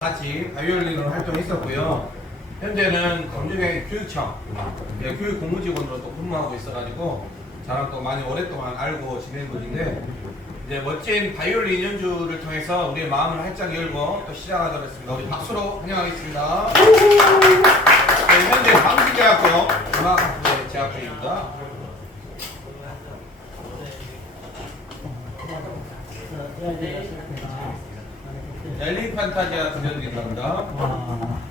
같이 바이올린으로 활동했었고요. 현재는 검주경 교육청 예, 교육 공무직원으로 또 근무하고 있어가지고 저랑 또 많이 오랫동안 알고 지낸 분인데 이제 멋진 바이올린 연주를 통해서 우리의 마음을 활짝 열고 또 시작하도록 했습니다. 우리 박수로 환영하겠습니다. 네, 현재 광주대학교 음악학부에 재학 중입니다. 엘리 판타지아 들려드린답니다.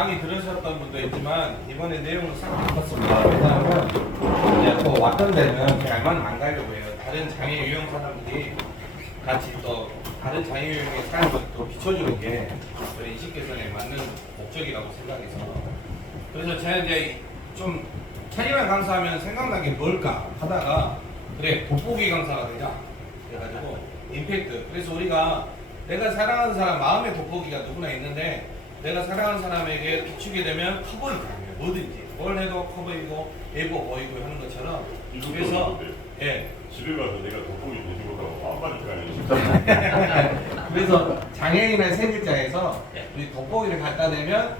강의 들으셨던 분도 있지만 이번에 내용을 싹 바꿨습니다. 왜냐하면 이제 또 왔던 데는 잘만 안 가려고 해요. 다른 장애 유형 사람들이 같이 또 다른 장애 유형의 삶을 또 비춰주는 게 우리 인식 개선에 맞는 목적이라고 생각해서 그래서 제가 이제 좀 차리만 강사하면 생각난 게 뭘까 하다가 그래 돋보기 강사가 되자 그래가지고 임팩트 그래서 우리가 내가 사랑하는 사람 마음의 돋보기가 누구나 있는데 내가 사랑하는 사람에게 비추게 되면 커 보이잖아요 뭐든지 뭘 해도 커 보이고 예뻐 보이고 하는 것처럼 이것도 그래서. 예 집에 가서 내가 돋보기 보지 못하고 만반의 가야 그래서 장애인의 세 글자에서 우리 돋보기를 갖다 대면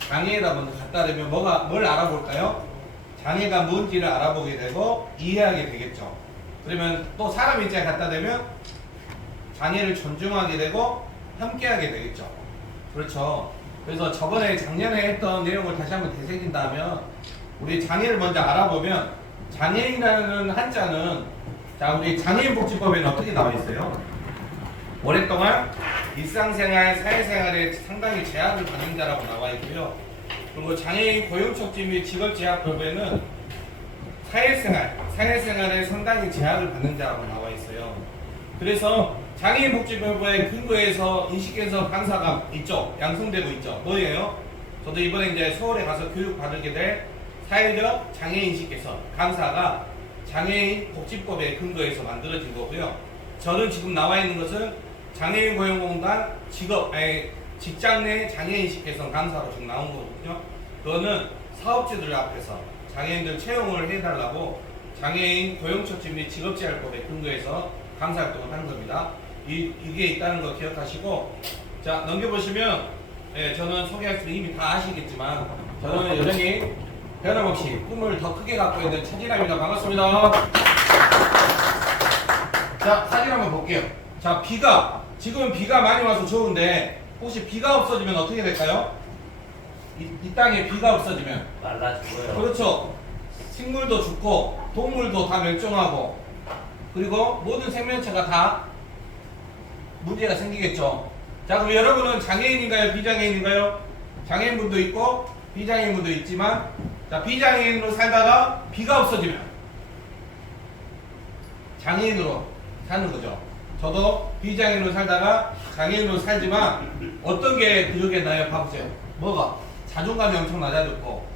장애에다 먼저 갖다 대면 뭐가 뭘 알아볼까요? 장애가 뭔지를 알아보게 되고 이해하게 되겠죠. 그러면 또 사람 입장에 갖다 대면 장애를 존중하게 되고 함께하게 되겠죠. 그렇죠. 그래서 저번에 작년에 했던 내용을 다시 한번 되새긴다면 우리 장애를 먼저 알아보면 장애인이라는 한자는 자 우리 장애인 복지법에는 어떻게 나와 있어요? 오랫동안 일상생활, 사회생활에 상당히 제약을 받는 자라고 나와 있고요. 그리고 장애인 고용촉진 및 직업제약법에는 사회생활, 사회생활에 상당히 제약을 받는 자라고 나와 있어요. 그래서 장애인복지법에 근거해서 인식개선 강사가 있죠. 양성되고 있죠. 뭐예요? 저도 이번에 이제 서울에 가서 교육 받게 될 사회적 장애인식 개선 강사가 장애인 복지법에 근거해서 만들어진 거고요. 저는 지금 나와 있는 것은 장애인 고용공단 직업 아니 직장 내 장애인식 개선 강사로 지금 나온 거거든요. 그거는 사업주들 앞에서 장애인들 채용을 해달라고 장애인 고용촉진 및 직업재활법에 근거해서 강사 활동을 하는 겁니다. 이, 이게 있다는 거 기억하시고 자 넘겨보시면 예, 저는 소개할 수 이미 다 아시겠지만 저는 여전히 변함없이 꿈을 더 크게 갖고 있는 차진아입니다. 반갑습니다. 자 사진 한번 볼게요. 자 비가 지금 비가 많이 와서 좋은데 혹시 비가 없어지면 어떻게 될까요? 이, 이 땅에 비가 없어지면 말라 죽어요. 그렇죠. 식물도 죽고 동물도 다 멸종하고 그리고 모든 생명체가 다 문제가 생기겠죠. 자 그럼 여러분은 장애인인가요? 비장애인인가요? 장애인분도 있고 비장애인분도 있지만 자 비장애인으로 살다가 비가 없어지면 장애인으로 사는 거죠. 저도 비장애인으로 살다가 장애인으로 살지만 어떤 게 부족했나요? 봐보세요. 뭐가? 자존감이 엄청 낮아졌고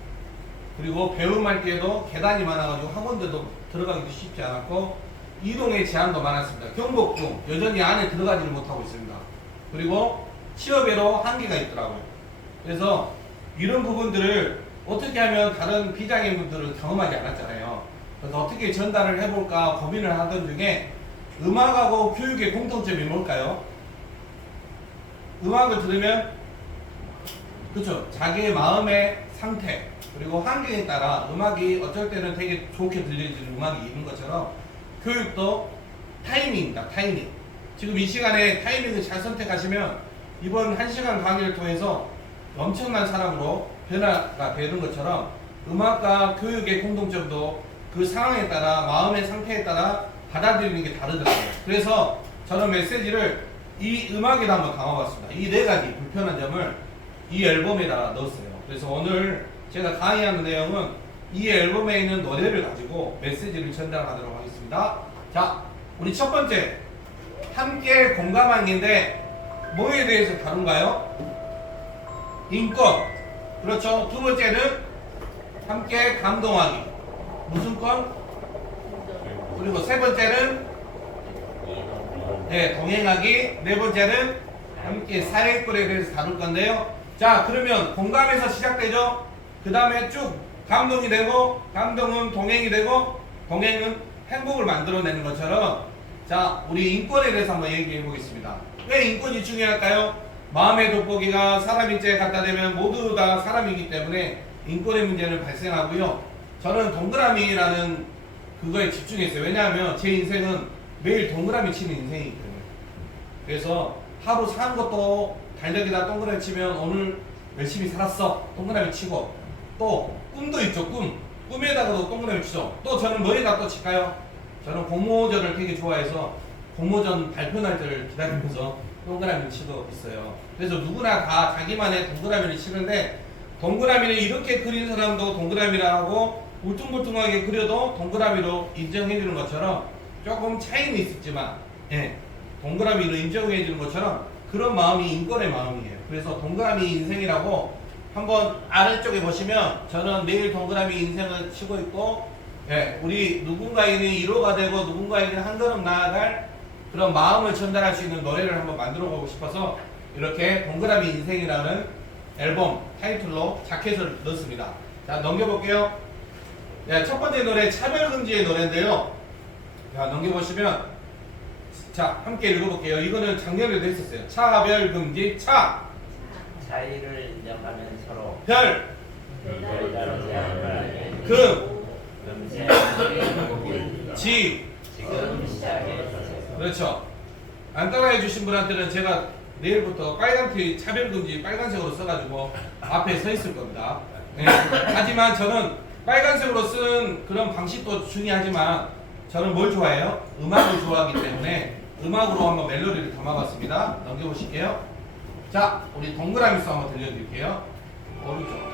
그리고 배움할 때에도 계단이 많아가지고 학원들도 들어가기도 쉽지 않았고 이동의 제한도 많았습니다. 경복궁 여전히 안에 들어가지를 못하고 있습니다. 그리고 취업에도 한계가 있더라고요. 그래서 이런 부분들을 어떻게 하면 다른 비장애인분들은 경험하지 않았잖아요. 그래서 어떻게 전달을 해볼까 고민을 하던 중에 음악하고 교육의 공통점이 뭘까요? 음악을 들으면 그렇죠. 자기의 마음의 상태 그리고 환경에 따라 음악이 어쩔 때는 되게 좋게 들려지는 음악이 있는 것처럼 교육도 타이밍입니다. 타이밍. 지금 이 시간에 타이밍을 잘 선택하시면 이번 한 시간 강의를 통해서 엄청난 사람으로 변화가 되는 것처럼 음악과 교육의 공동점도 그 상황에 따라 마음의 상태에 따라 받아들이는 게 다르더라고요. 그래서 저는 메시지를 이 음악에다 한번 담아봤습니다. 이 네 가지 불편한 점을 이 앨범에다가 넣었어요. 그래서 오늘 제가 강의하는 내용은 이 앨범에 있는 노래를 가지고 메시지를 전달하도록 하겠습니다. 자, 우리 첫 번째 함께 공감하기인데 뭐에 대해서 다룬가요? 인권. 그렇죠. 두 번째는 함께 감동하기. 무슨 권? 그리고 세 번째는 네, 동행하기. 네 번째는 함께 사회권에 대해서 다룰 건데요. 자, 그러면 공감에서 시작되죠. 그 다음에 쭉 감동이 되고, 감동은 동행이 되고, 동행은 행복을 만들어내는 것처럼, 자, 우리 인권에 대해서 한번 얘기해 보겠습니다. 왜 인권이 중요할까요? 마음의 돋보기가 사람 인체에 갖다 대면 모두 다 사람이기 때문에 인권의 문제는 발생하고요. 저는 동그라미라는 그거에 집중했어요. 왜냐하면 제 인생은 매일 동그라미 치는 인생이기 때문에. 그래서 하루 사는 것도 달력에다 동그라미 치면 오늘 열심히 살았어. 동그라미 치고 또 꿈도 있죠. 꿈. 꿈에다가도 동그라미 치죠. 또 저는 뭐에다 또 칠까요? 저는 공모전을 되게 좋아해서 공모전 발표 날짜를 기다리면서 동그라미를 치고 있어요. 그래서 누구나 다 자기만의 동그라미를 치는데 동그라미를 이렇게 그린 사람도 동그라미라고 울퉁불퉁하게 그려도 동그라미로 인정해 주는 것처럼 조금 차이는 있었지만 예, 동그라미로 인정해 주는 것처럼 그런 마음이 인권의 마음이에요. 그래서 동그라미 인생이라고 한번 아래쪽에 보시면 저는 매일 동그라미 인생을 치고 있고 예, 우리 누군가에게 1호가 되고 누군가에게 한 걸음 나아갈 그런 마음을 전달할 수 있는 노래를 한번 만들어 보고 싶어서 이렇게 동그라미 인생이라는 앨범 타이틀로 자켓을 넣었습니다. 자, 넘겨볼게요. 네, 첫 번째 노래 차별금지의 노래인데요. 자, 넘겨보시면 자, 함께 읽어볼게요. 이거는 작년에도 했었어요. 차별금지 차, 자유를 인정하면 서로 별, 별다르지 않는 금, 금세 지, 지금 시작해주세요. 그렇죠. 안 따라해 주신 분한테는 제가 내일부터 빨간 티 차별금지 빨간색으로 써가지고 앞에 서 있을 겁니다. 네. 하지만 저는 빨간색으로 쓴 그런 방식도 중요하지만 저는 뭘 좋아해요? 음악을 좋아하기 때문에 음악으로 한번 멜로디를 담아봤습니다. 넘겨보실게요. 자, 우리 동그라미 수 한번 들려드릴게요. 오른쪽.